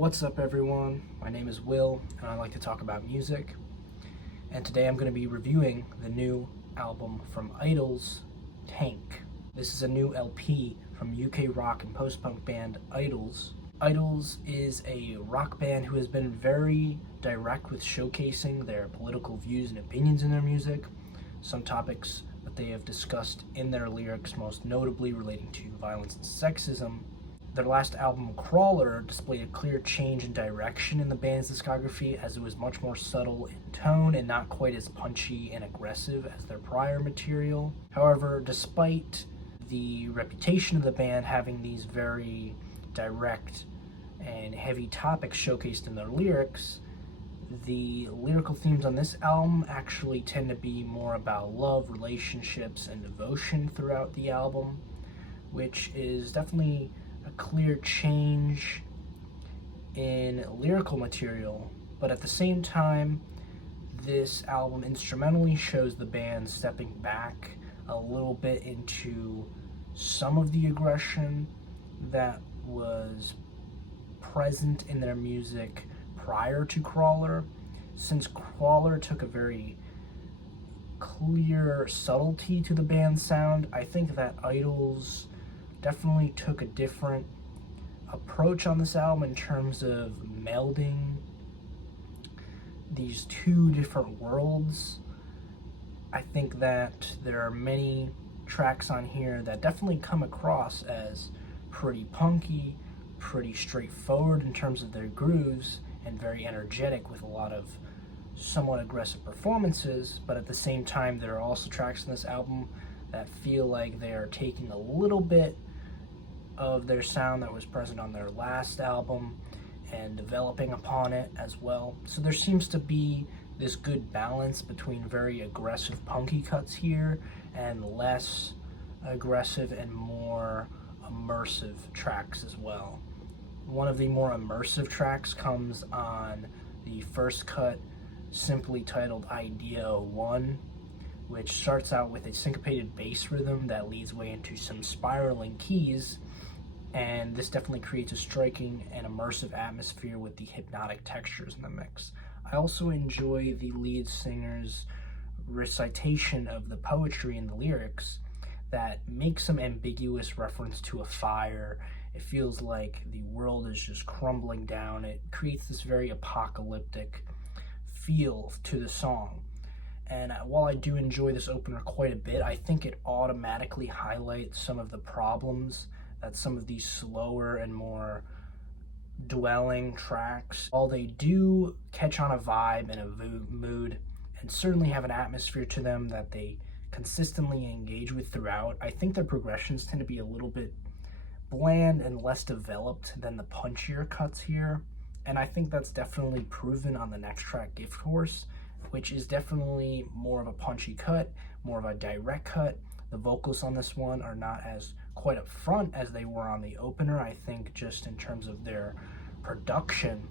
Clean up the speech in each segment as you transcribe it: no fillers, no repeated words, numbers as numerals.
What's up everyone? My name is Will and I like to talk about music. And today I'm going to be reviewing the new album from IDLES, Tangk. This is a new LP from UK rock and post-punk band IDLES. IDLES is a rock band who has been very direct with showcasing their political views and opinions in their music, some topics that they have discussed in their lyrics, most notably relating to violence and sexism. Their last album, Crawler, displayed a clear change in direction in the band's discography, as it was much more subtle in tone and not quite as punchy and aggressive as their prior material. However, despite the reputation of the band having these very direct and heavy topics showcased in their lyrics, the lyrical themes on this album actually tend to be more about love, relationships, and devotion throughout the album, which is definitely a clear change in lyrical material. But at the same time, this album instrumentally shows the band stepping back a little bit into some of the aggression that was present in their music prior to Crawler. Since Crawler took a very clear subtlety to the band's sound, I think that IDLES definitely took a different approach on this album in terms of melding these two different worlds. I think that there are many tracks on here that definitely come across as pretty punky, pretty straightforward in terms of their grooves, and very energetic with a lot of somewhat aggressive performances. But at the same time, there are also tracks in this album that feel like they are taking a little bit of their sound that was present on their last album and developing upon it as well. So there seems to be this good balance between very aggressive punky cuts here and less aggressive and more immersive tracks as well. One of the more immersive tracks comes on the first cut, simply titled Idea 1, which starts out with a syncopated bass rhythm that leads way into some spiraling keys, and this definitely creates a striking and immersive atmosphere with the hypnotic textures in the mix. I also enjoy the lead singer's recitation of the poetry in the lyrics that makes some ambiguous reference to a fire. It feels like the world is just crumbling down. It creates this very apocalyptic feel to the song. And while I do enjoy this opener quite a bit, I think it automatically highlights some of the problems that some of these slower and more dwelling tracks, while they do catch on a vibe and a mood and certainly have an atmosphere to them that they consistently engage with throughout, I think their progressions tend to be a little bit bland and less developed than the punchier cuts here. And I think that's definitely proven on the next track, Gift Horse, which is definitely more of a punchy cut, more of a direct cut. The vocals on this one are not as quite up front as they were on the opener, I think, just in terms of their production,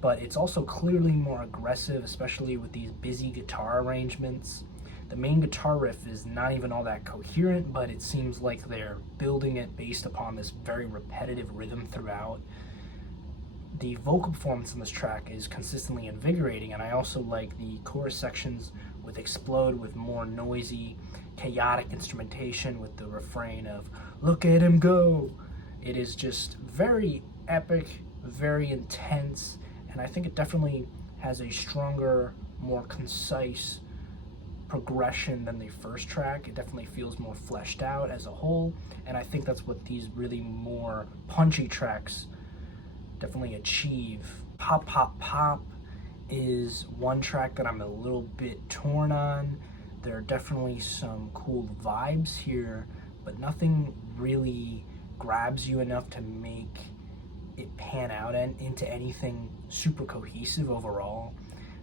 but it's also clearly more aggressive, especially with these busy guitar arrangements. The main guitar riff is not even all that coherent, but it seems like they're building it based upon this very repetitive rhythm throughout. The vocal performance on this track is consistently invigorating, and I also like the chorus sections with Explode, with more noisy, chaotic instrumentation with the refrain of "Look at him go." It is just very epic, very intense, and I think it definitely has a stronger, more concise progression than the first track. It definitely feels more fleshed out as a whole, and I think that's what these really more punchy tracks definitely achieve. Pop Pop Pop is one track that I'm a little bit torn on. There are definitely some cool vibes here, but nothing really grabs you enough to make it pan out and into anything super cohesive overall.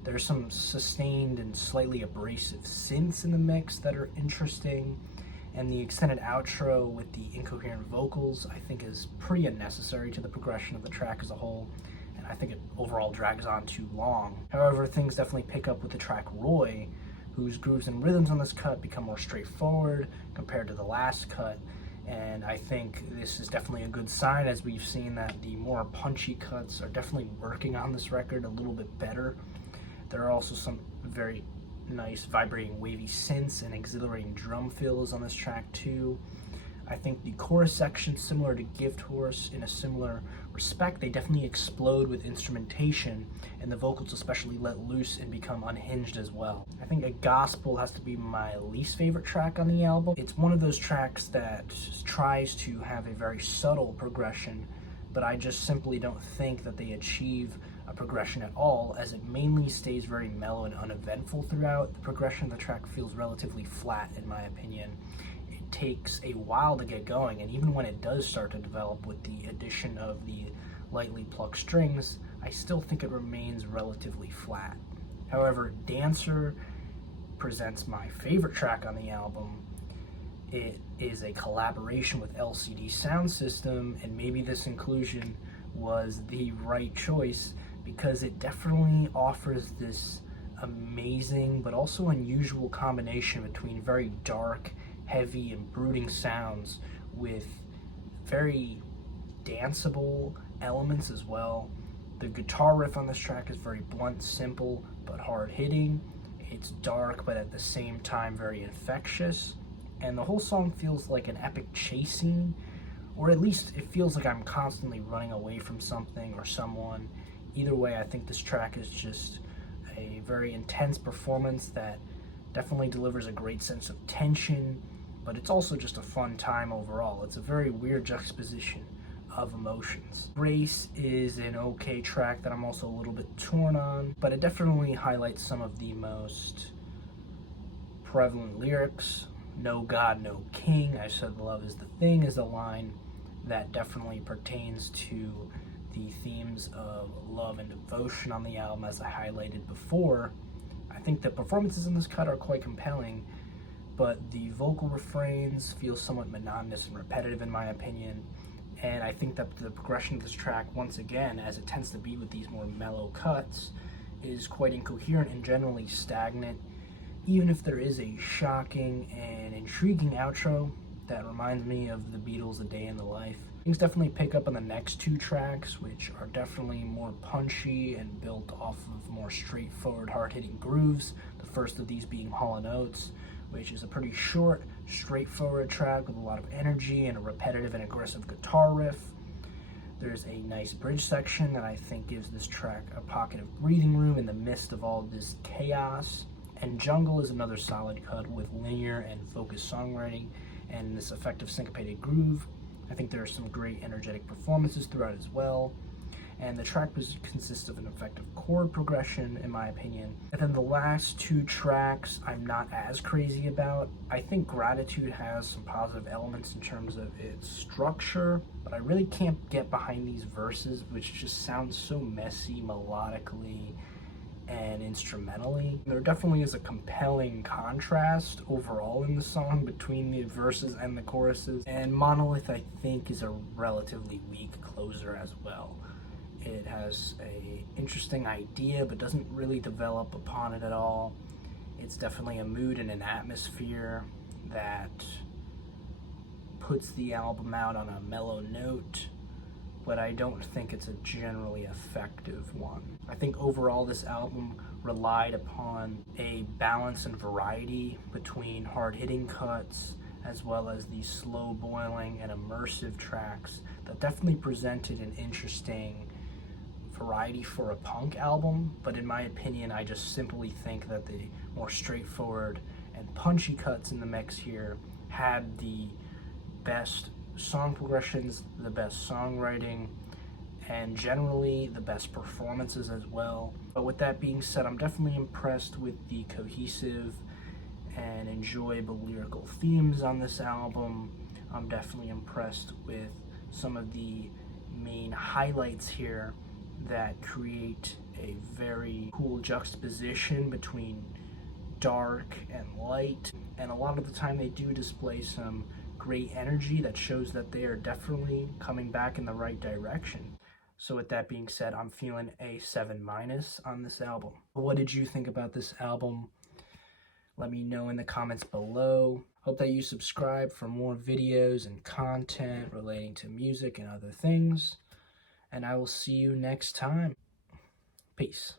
There's some sustained and slightly abrasive synths in the mix that are interesting, and the extended outro with the incoherent vocals I think is pretty unnecessary to the progression of the track as a whole, and I think it overall drags on too long. However, things definitely pick up with the track Roy, whose grooves and rhythms on this cut become more straightforward compared to the last cut, And I think this is definitely a good sign, as we've seen that the more punchy cuts are definitely working on this record a little bit better. There are also some very nice vibrating wavy synths and exhilarating drum fills on this track too. I think the chorus section, similar to Gift Horse in a similar respect, they definitely explode with instrumentation, and the vocals especially let loose and become unhinged as well. I think A Gospel has to be my least favorite track on the album. It's one of those tracks that tries to have a very subtle progression, but I just simply don't think that they achieve a progression at all, as it mainly stays very mellow and uneventful throughout. The progression of the track feels relatively flat in my opinion. It takes a while to get going, and even when it does start to develop with the addition of the lightly plucked strings, I still think it remains relatively flat. However, Dancer presents my favorite track on the album. It is a collaboration with LCD Sound System, and maybe this inclusion was the right choice because it definitely offers this amazing but also unusual combination between very dark, heavy, and brooding sounds with very danceable elements as well. The guitar riff on this track is very blunt, simple, but hard-hitting. It's dark, but at the same time very infectious. And the whole song feels like an epic chase scene, or at least it feels like I'm constantly running away from something or someone. Either way, I think this track is just a very intense performance that definitely delivers a great sense of tension, but it's also just a fun time overall. It's a very weird juxtaposition of emotions. Race is an okay track that I'm also a little bit torn on, but it definitely highlights some of the most prevalent lyrics. No God, no king, I said love is the thing is a line that definitely pertains to the themes of love and devotion on the album, as I highlighted before. I think the performances in this cut are quite compelling, but the vocal refrains feel somewhat monotonous and repetitive in my opinion. And I think that the progression of this track, once again, as it tends to be with these more mellow cuts, is quite incoherent and generally stagnant, even if there is a shocking and intriguing outro that reminds me of the Beatles' A Day in the Life. Things definitely pick up on the next two tracks, which are definitely more punchy and built off of more straightforward, hard-hitting grooves. The first of these being Hall & Oates, which is a pretty short, straightforward track with a lot of energy and a repetitive and aggressive guitar riff. There's a nice bridge section that I think gives this track a pocket of breathing room in the midst of all this chaos. And Jungle is another solid cut with linear and focused songwriting and this effective syncopated groove. I think there are some great energetic performances throughout as well. And the track consists of an effective chord progression, in my opinion. And then the last two tracks I'm not as crazy about. I think Gratitude has some positive elements in terms of its structure, but I really can't get behind these verses, which just sound so messy melodically and instrumentally. There definitely is a compelling contrast overall in the song between the verses and the choruses, and Monolith I think is a relatively weak closer as well. It has a interesting idea but doesn't really develop upon it at all. It's definitely a mood and an atmosphere that puts the album out on a mellow note, but I don't think it's a generally effective one. I think overall this album relied upon a balance and variety between hard-hitting cuts as well as the slow boiling and immersive tracks that definitely presented an interesting variety for a punk album, but in my opinion I just simply think that the more straightforward and punchy cuts in the mix here had the best song progressions, the best songwriting, and generally the best performances as well. But with that being said, I'm definitely impressed with the cohesive and enjoyable lyrical themes on this album. I'm definitely impressed with some of the main highlights here that create a very cool juxtaposition between dark and light, and a lot of the time they do display some great energy that shows that they are definitely coming back in the right direction. So with that being said, I'm feeling a 7- on this album. What did you think about this album? Let me know in the comments below. Hope that you subscribe for more videos and content relating to music and other things. And I will see you next time. Peace.